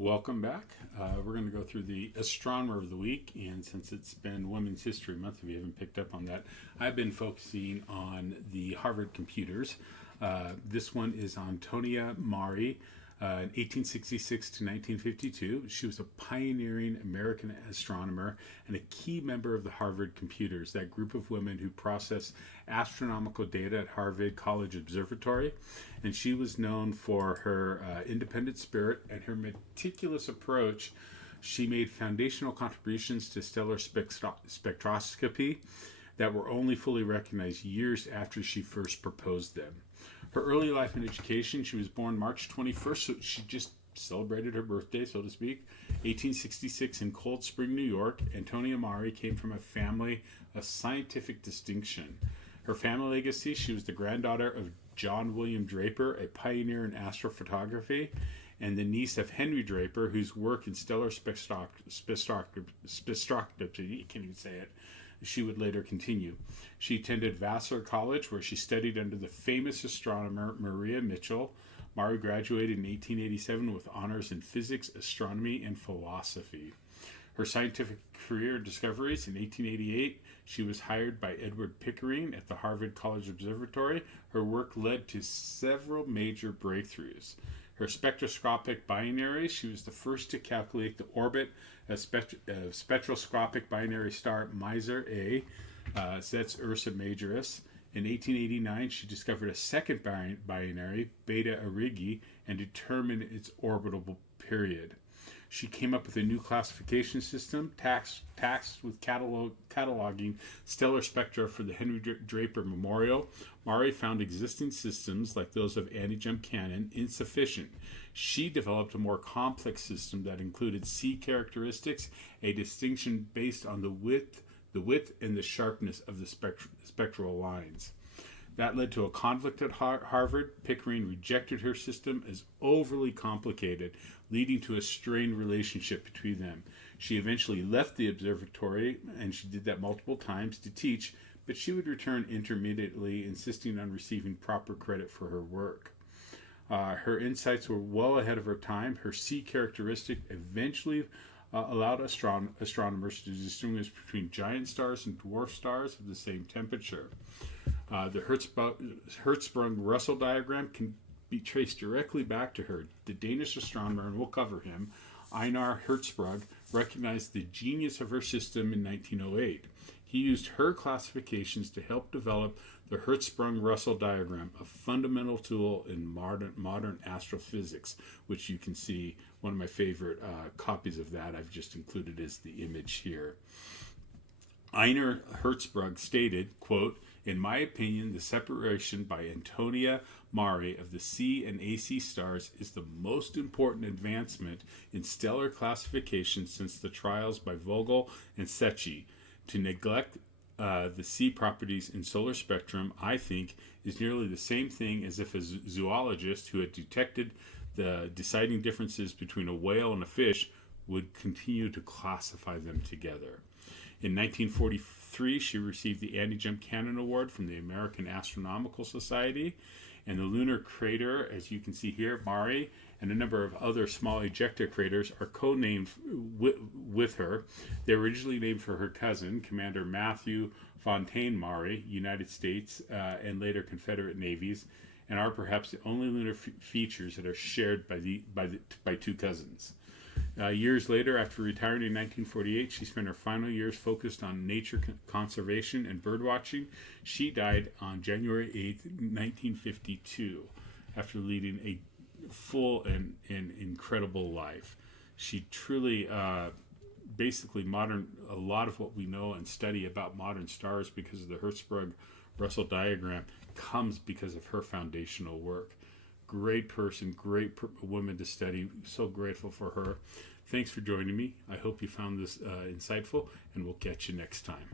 Welcome back. We're going to go through the Astronomer of the Week, and since it's been Women's History Month, if you haven't picked up on that, I've been focusing on the Harvard computers. This one is Antonia Maury, 1866 to 1952. She was a pioneering American astronomer and a key member of the Harvard computers, that group of women who process astronomical data at Harvard College Observatory. And she was known for her independent spirit and her meticulous approach. She made foundational contributions to stellar spectroscopy that were only fully recognized years after she first proposed them. Her early life and education: she was born March 21st, so she just celebrated her birthday, so to speak, 1866 in Cold Spring, New York. Antonia Maury came from a family of scientific distinction. Her family legacy: she was the granddaughter of John William Draper, a pioneer in astrophotography, and the niece of Henry Draper, whose work in stellar spectroscopy, you can't even say it, she would later continue. She attended Vassar College, where she studied under the famous astronomer Maria Mitchell. Maury graduated in 1887 with honors in physics, astronomy, and philosophy. Her scientific career discoveries: in 1888, she was hired by Edward Pickering at the Harvard College Observatory. Her work led to several major breakthroughs. Her spectroscopic binaries: she was the first to calculate the orbit of spectroscopic binary star Mizar A, so that's Ursa Majoris. In 1889, she discovered a second binary, Beta Aurigui, and determined its orbital period. She came up with a new classification system tasked with cataloging stellar spectra for the Henry Draper Memorial. Maury found existing systems, like those of Annie Jump Cannon, insufficient. She developed a more complex system that included C characteristics, a distinction based on the width and the sharpness of the spectral lines. That led to a conflict at Harvard. Pickering rejected her system as overly complicated, leading to a strained relationship between them. She eventually left the observatory, and she did that multiple times, to teach, but she would return intermittently, insisting on receiving proper credit for her work. Her insights were well ahead of her time. Her C characteristic eventually allowed astronomers to distinguish between giant stars and dwarf stars of the same temperature. The Hertzsprung-Russell diagram can be traced directly back to her. The Danish astronomer, and we'll cover him, Einar Hertzsprung, recognized the genius of her system in 1908. He used her classifications to help develop the Hertzsprung-Russell diagram, a fundamental tool in modern astrophysics, which you can see. One of my favorite copies of that I've just included as the image here. Einar Hertzsprung stated, quote, "In my opinion, the separation by Antonia Maury of the C and AC stars is the most important advancement in stellar classification since the trials by Vogel and Secchi. To neglect the C properties in solar spectrum, I think, is nearly the same thing as if a zoologist who had detected the deciding differences between a whale and a fish would continue to classify them together." In 1943, she received the Annie Jump Cannon Award from the American Astronomical Society. And the lunar crater, as you can see here, Maury, and a number of other small ejecta craters are co-named with her. They were originally named for her cousin, Commander Matthew Fontaine Maury, United States and later Confederate navies, and are perhaps the only lunar features that are shared by two cousins. Years later, after retiring in 1948, she spent her final years focused on nature conservation and birdwatching. She died on January 8th, 1952, after leading a full and incredible life. She truly, basically, a lot of what we know and study about modern stars because of the Hertzsprung-Russell diagram comes because of her foundational work. Great person, great woman to study. So grateful for her. Thanks for joining me. I hope you found this insightful, and we'll catch you next time.